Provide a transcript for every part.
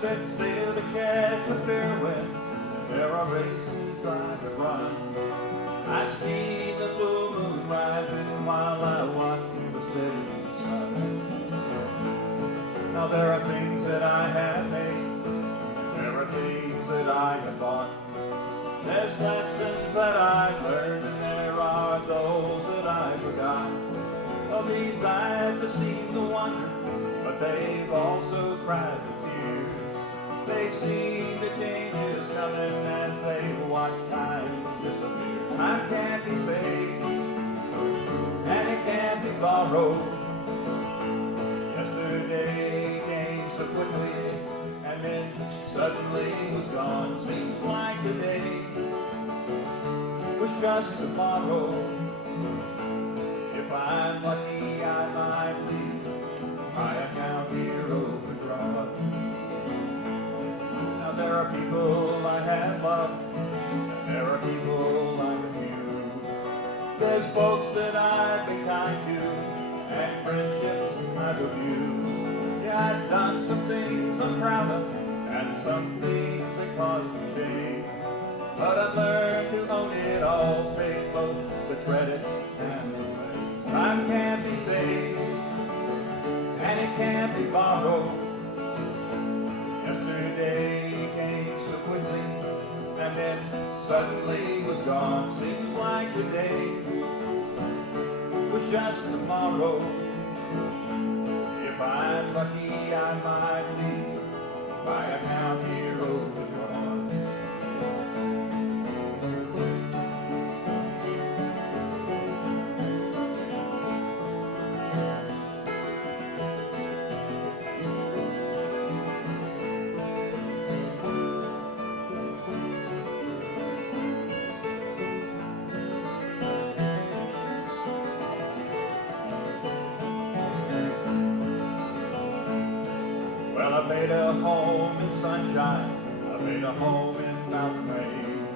set sail to catch a fair wind, and there are races I could run. I see the full moon rising while I watch the setting sun. Now there are things that I have made, there are things that I have bought. There's lessons that I've learned, and there are those that I forgot. Of these eyes that seem to wonder, but they've also cried the tears. They've seen the changes coming as they watch time disappear. Time can't be saved, and it can't be borrowed. Yesterday came so quickly, and then suddenly was gone. Seems like today was just tomorrow. If I'm lucky, I might leave my account here overdrawn. Now there are people I have loved, and there are people I refuse. There's folks that I've been kind to, and friendships I've abused. Yeah, I've done some things I'm proud of, and some things that cause me shame. But I've learned to own it all, take both the credit and the blame. Time can't be saved, and it can't be borrowed. Yesterday came so quickly, and then suddenly was gone. Seems like today was just tomorrow. If I'm lucky, I might leave my account here overdrawn. Well, I made a home in sunshine, I made a home in mountain rain.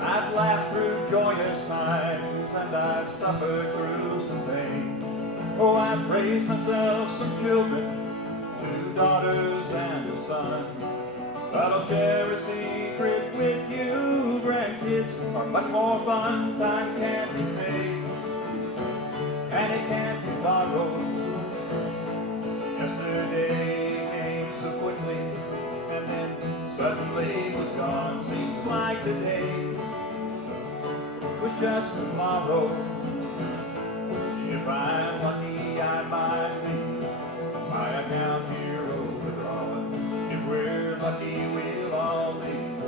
I've laughed through joyous times, and I've suffered through some pain. Oh, I've raised myself some children, 2 daughters and a son. But I'll share a secret with you, grandkids are much more fun. Time can't be saved, and it can't be borrowed. Yesterday so quickly, and then suddenly was gone. Seems like today was just tomorrow. If I'm lucky, I might leave my account here overdrawn. If we're lucky, we'll all leave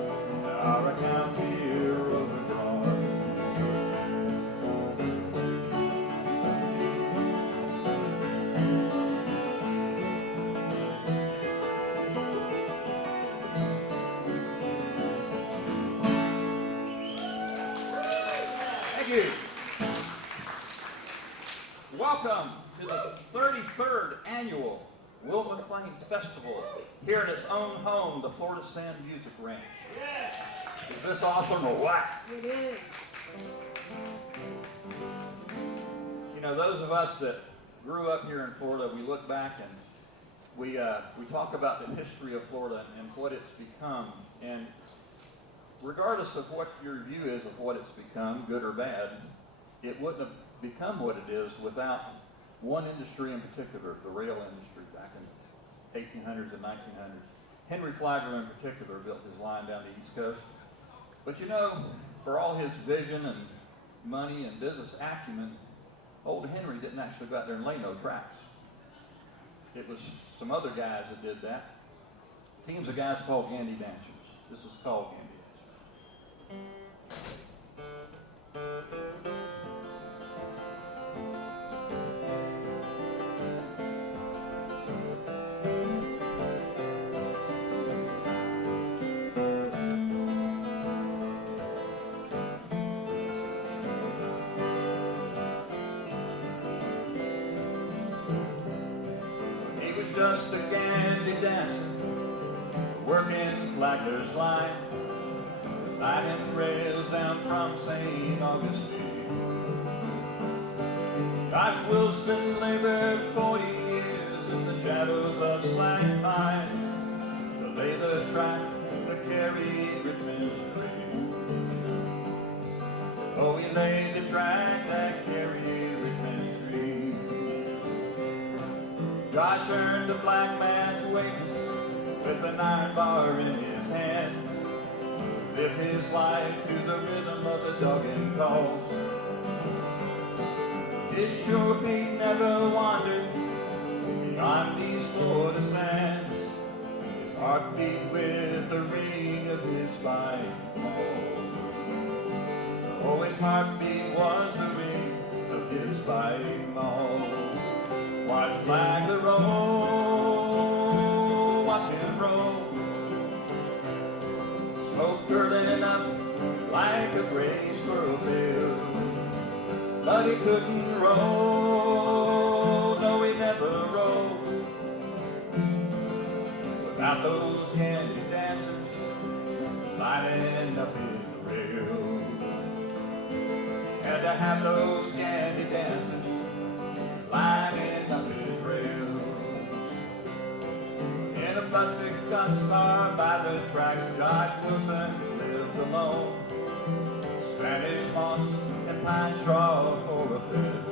our accounts here overdrawn. Thank you. Welcome to the 33rd annual Will McLean Festival here in its own home, the Florida Sand Music Ranch. Yeah. Is this awesome or what? It is. You know, those of us that grew up here in Florida, we look back and we talk about the history of Florida and what it's become. And regardless of what your view is of what it's become, good or bad, it wouldn't have become what it is without one industry in particular, the rail industry back in the 1800s and 1900s. Henry Flagler in particular built his line down the East Coast. But you know, for all his vision and money and business acumen, old Henry didn't actually go out there and lay no tracks. It was some other guys that did that. Teams of guys called Gandy Danchers. This was called Gandy. He was just a Gandy dancer, working Flagler's line. Lighting rails down from St. Augustine. Josh Wilson labored 40 years in the shadows of slash pines. The Josh earned the black man's wages with an iron bar in his hand. Lived his life to the rhythm of the dogging calls. His sure feet never wandered beyond these Florida sands. His heart beat with the ring of his fighting balls. Oh, his heartbeat was the ring of his fighting balls. Watch flag the roll, watch him roll. Smoke curling up like a gray squirrel tail. But he couldn't roll, no he never rolled, without those candy dancers lighting up his rail. Had to have those candy dancers lighting up his rail. In a busted car by the tracks, Josh Wilson lived alone. Spanish moss and pine straw for a bed.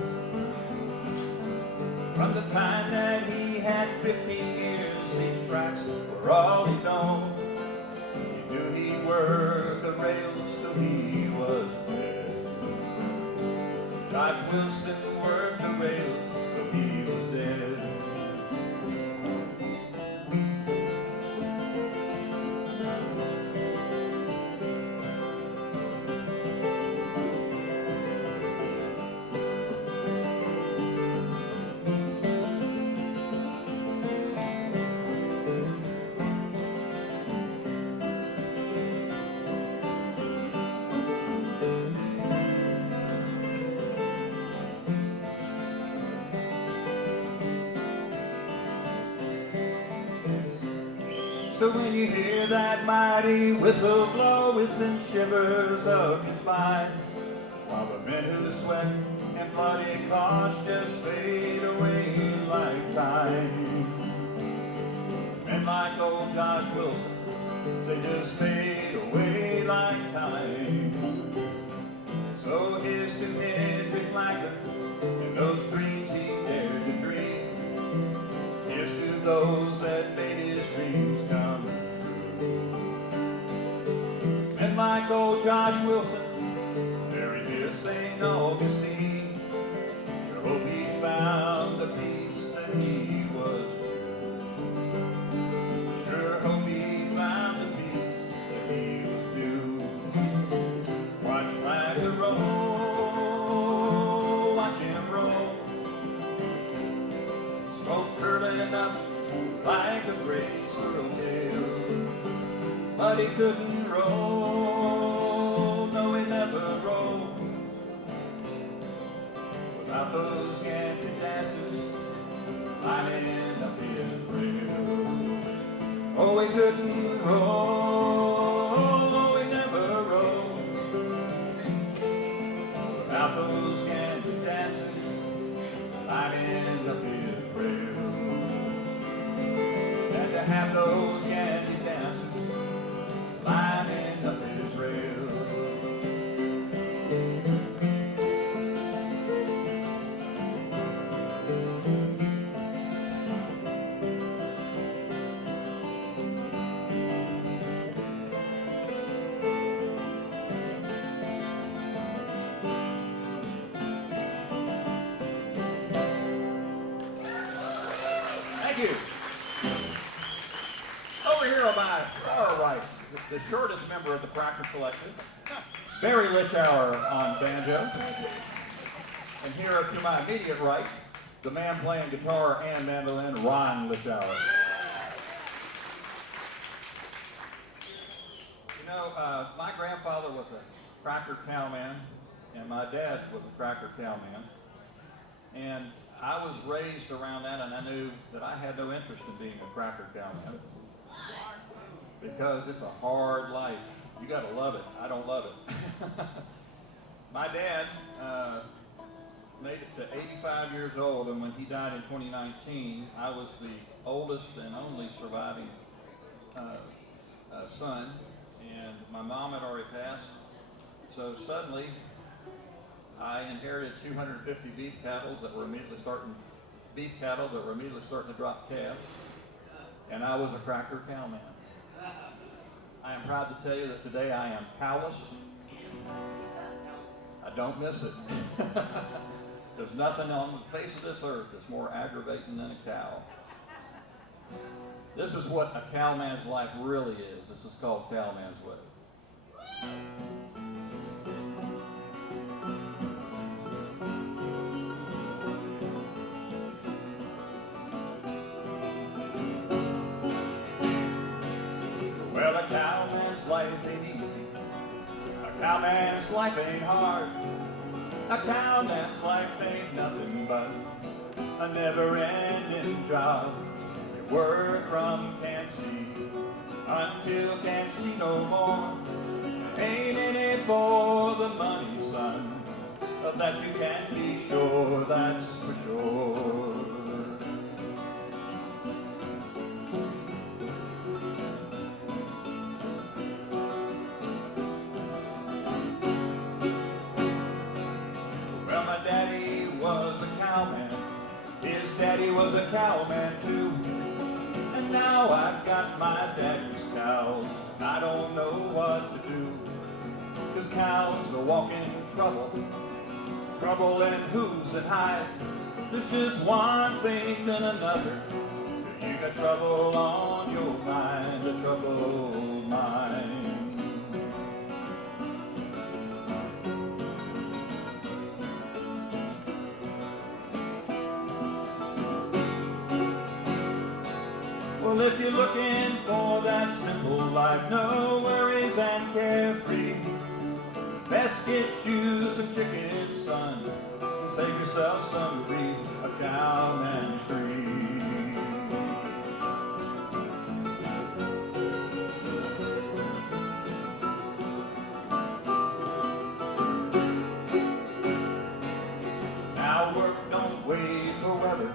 From the time that he had 15 years, these tracks were all he'd known. He knew he'd work the rails till he was dead. Josh Wilson worked the rails till he was dead. So when you hear that mighty whistle blow, it sends shivers up your spine, while the men who sweat and bloody cars just fade away like time. Men like old Josh Wilson, they just fade away like time. So here's to Henry Flagler and those dreams he dared to dream. Here's to those that made his dreams come true. Men like old Josh Wilson, buried near St. Augustine, sure hope he found the peace that he was due. Sure hope he found the peace that he was due. Watch flag the roll, watch him roll. Smoke curling up like a gray squirrel tail. But he couldn't roll, no he never rolled, without those Yankee dancers lining up his rails. Oh, he couldn't roll, no he never rolled, without those Yankee dancers lining up his rails. Had to have those Yankee dancers lining up his rails. Thank you. Over here on my far right, the shortest member of the Cracker Collective, Bari on banjo. And here to my immediate right, the man playing guitar and mandolin, Ron Lichauer. You know, my grandfather was a cracker cowman, and my dad was a cracker cowman. And I was raised around that, and I knew that I had no interest in being a cracker cowman, because it's a hard life. You gotta love it. I don't love it. My dad made it to 85 years old, and when he died in 2019, I was the oldest and only surviving son, and my mom had already passed. So suddenly, I inherited 250 beef cattle that were immediately starting beef cattle that were immediately starting to drop calves, and I was a cracker cow man. I am proud to tell you that today I am cowless. I don't miss it. There's nothing on the face of this earth that's more aggravating than a cow. This is what a cowman's life really is. This is called Cowman's Way. Well, a cowman's life ain't easy. A cowman's life ain't hard. A cowman's life ain't nothing but a never-ending job. You work from can't see until can't see no more. Ain't in it for the money, son, of that you can be sure, that's for sure. Well, my daddy was a cowman. His daddy was a cowman too. And now I've got my daddy's cows. I don't know what to do. 'Cause cows are walking trouble. Trouble and hooves and hide. There's just one thing and another. You got trouble on your mind, a troubled mind. Well, if you're looking for that simple life, no worries and carefree, best get you some chicken, son, and save yourself some grief, a cowman's dream. Now work don't wait for weather.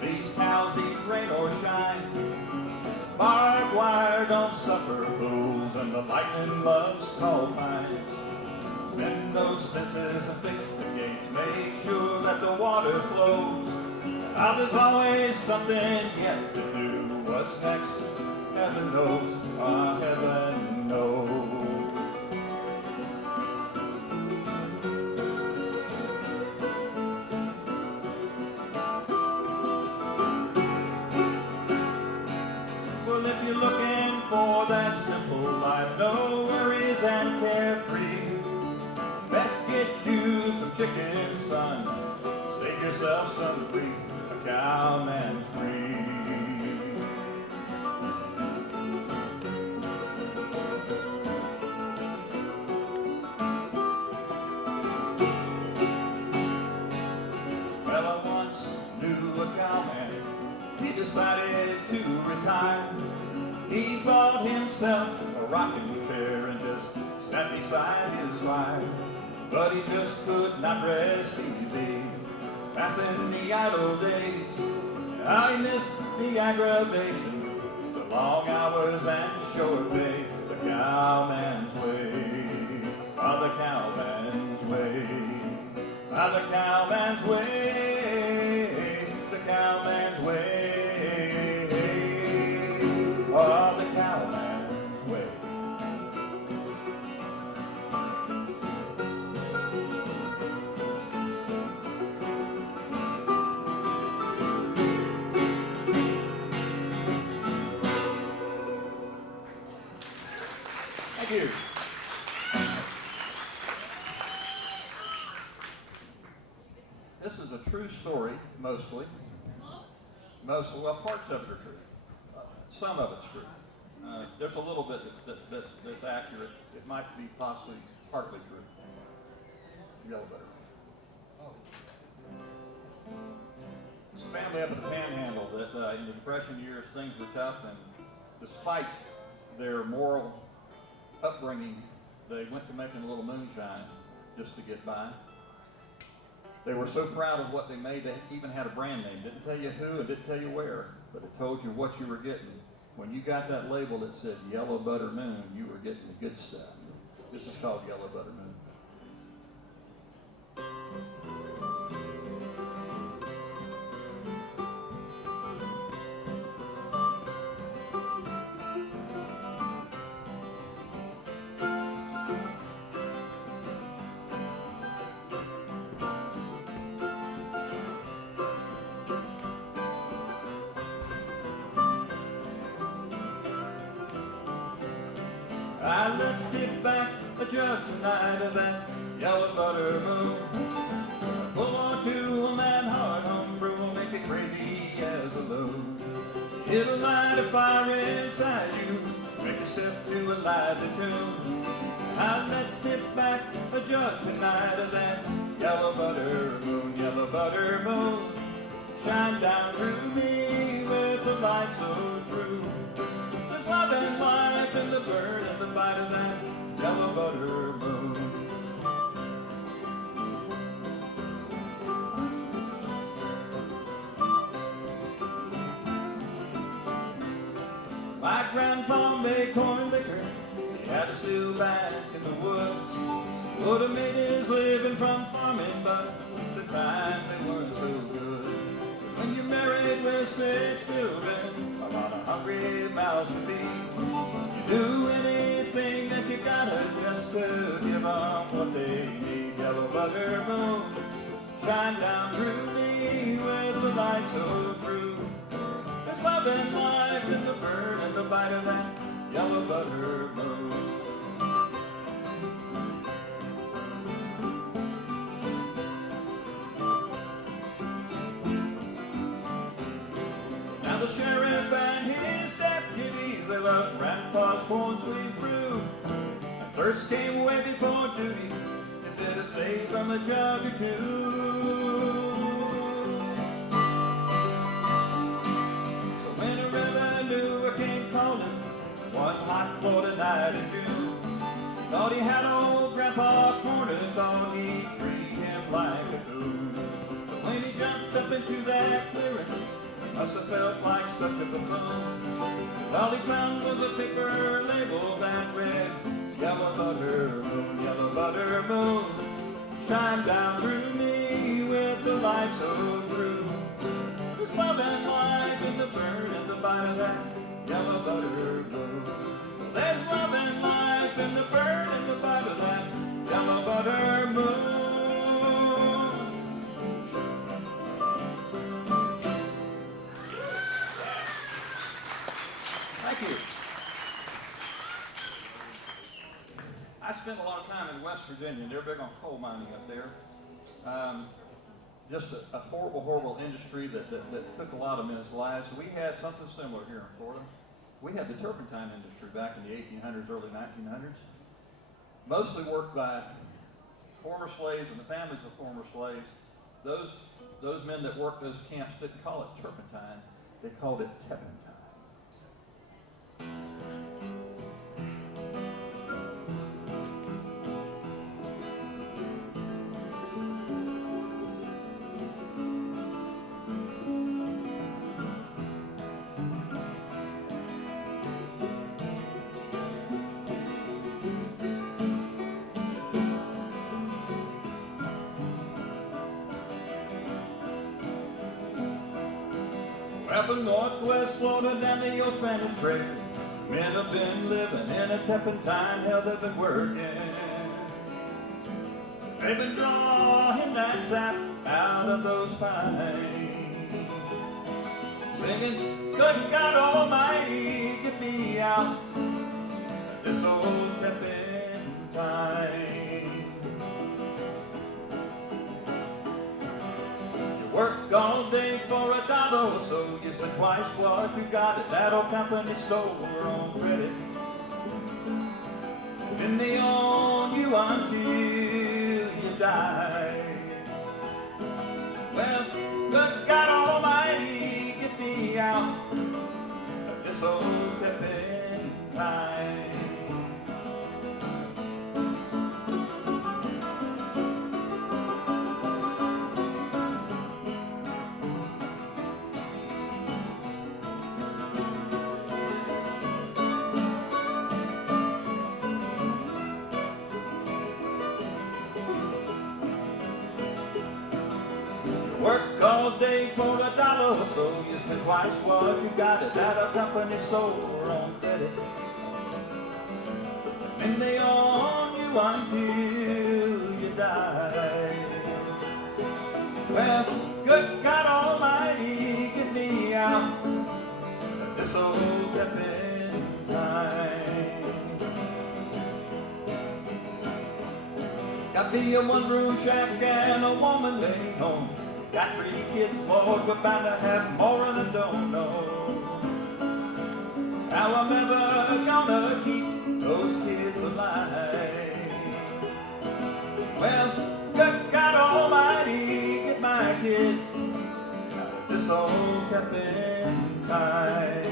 These cows eat rain or shine. Barbed wire don't suffer fools, and the lightning loves tall pines. Mend those fences and fix the gates. Make sure that the water flows. Now there's always something yet to do. What's next? Heaven knows. Ah, heaven knows. If you're looking for that simple life, no worries and carefree, best get you some chicken, son, save yourself some grief, a cowman's dream. Well, I once knew a cowman. He decided to retire. He bought himself a rocking chair and just sat beside his fire. But he just could not rest easy, passing the idle days. How he missed the aggravation, the long hours and short pay. The cowman's way, the cowman's way, the cowman's way, the cowman's way. Oh, the cowman's way. Thank you. This is a true story, mostly. Well, parts of it are true. Some of it's true. There's a little bit that's accurate. It might be possibly partly true. Yellow better. It's a family up at the Panhandle that in the Depression years things were tough, and despite their moral upbringing, they went to making a little moonshine just to get by. They were so proud of what they made, they even had a brand name. Didn't tell you who and didn't tell you where, but it told you what you were getting. When you got that label that said Yellow Butter Moon, you were getting the good stuff. This is called Yellow Butter Moon. Let's dip back a jug tonight of that yellow butter moon. Pull on to on that hard homebrew will make it crazy as a load. It'll light a fire inside you, make you step to a lively tune. Let's dip back a jug tonight of that yellow butter moon, yellow butter moon. Shine down through me with the light so true. There's love and life in the burn and the bite of that yellow butter moon. My grandpa made corn liquor, he had a still back in the woods. Would have made his living from farming, but the times they weren't so good. When you're married with 6 children, a lot of hungry mouths to feed, you do anything that you gotta just to give them what they need. Yellow butter moon, shine down through me with the light so true. There's love and life in the burn and the bite of that yellow butter moon. Now the sheriff and his deputies, they loved Grandpa's corn sweet brew. And thirst came way before duty, if they'd have saved from a jug or two. When a revenue came calling one hot Florida night in June, thought he had old Grandpa cornered, thought he'd treat him like a coon. But when he jumped up into that clearing, he must have felt like such a buffoon. All he found was a paper label that read, yellow butter moon, shine down through me with the light so true. There's love and life in the burn and the bite of that yellow butter moon. There's love and life in the burn and the bite of that yellow butter moon. Thank you. I spent a lot of time in West Virginia. They're big on coal mining up there. Just a horrible, horrible industry that took a lot of men's lives. We had something similar here in Florida. We had the turpentine industry back in the 1800s, early 1900s. Mostly worked by former slaves and the families of former slaves. Those men that worked those camps didn't call it turpentine, they called it turpentine. Up in northwest Florida down the old Spanish Trail, men have been living in a turpentine, hell they've been working. They've been drawing that sap out of those pines, singing, good God Almighty, get me out of this old turpentine. Work all day for $1 or so, you spend twice what you got at that old company store on credit. Then they own you until you die. Well, good God Almighty, get me out of this old turpentine. Work all day for $1 or so, you spend twice what you got at that company store on credit. And they own you until you die. Well, good God Almighty, get me out of this old turpentine. Got me a one-room shack and a woman laying home. Got 3 kids, Lord, we're bound to have more and I don't know how I'm ever gonna keep those kids alive. Well, good God Almighty, get my kids out of this old camping time.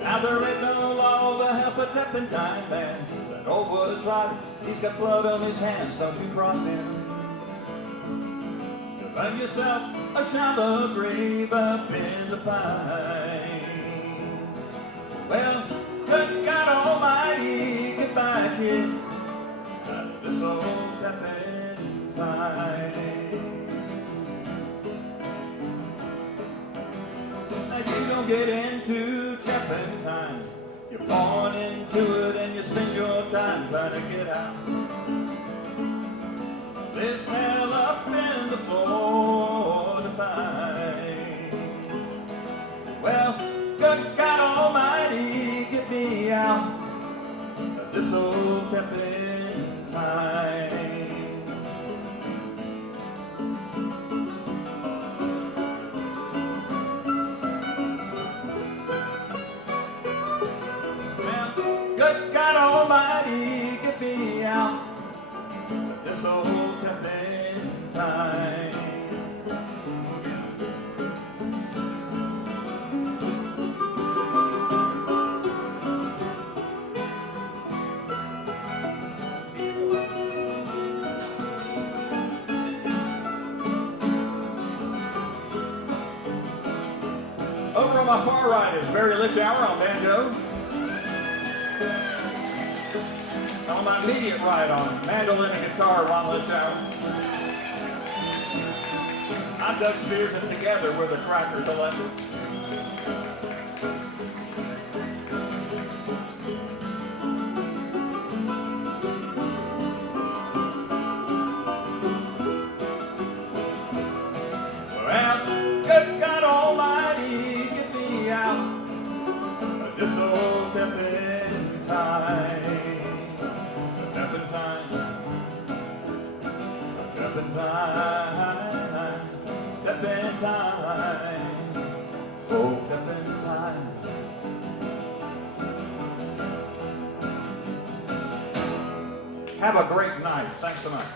Now there ain't no law to help a tapping time man. That old woods rider, he's got blood on his hands, don't you cross him. Find yourself a shallow grave up in the pines. Well, good God Almighty, get my kids out of this old tapping time. You don't get into tapping time. You're born into it and you spend your time trying to get out. This hell up in the Florida pines. Well, good God Almighty, get me out of this old tapping time. Good God Almighty, get me out of this old camping time. Over on my far right is Barry Lichauer on banjo. On my immediate right on mandolin and guitar, Ron Lichauer. I Doug Spears and together we're the Crackers Electric. Well, good God Almighty, get me out of this old camping time. Tapping time, tapping time, tapping time, oh, tapping time. Have a great night. Thanks so much.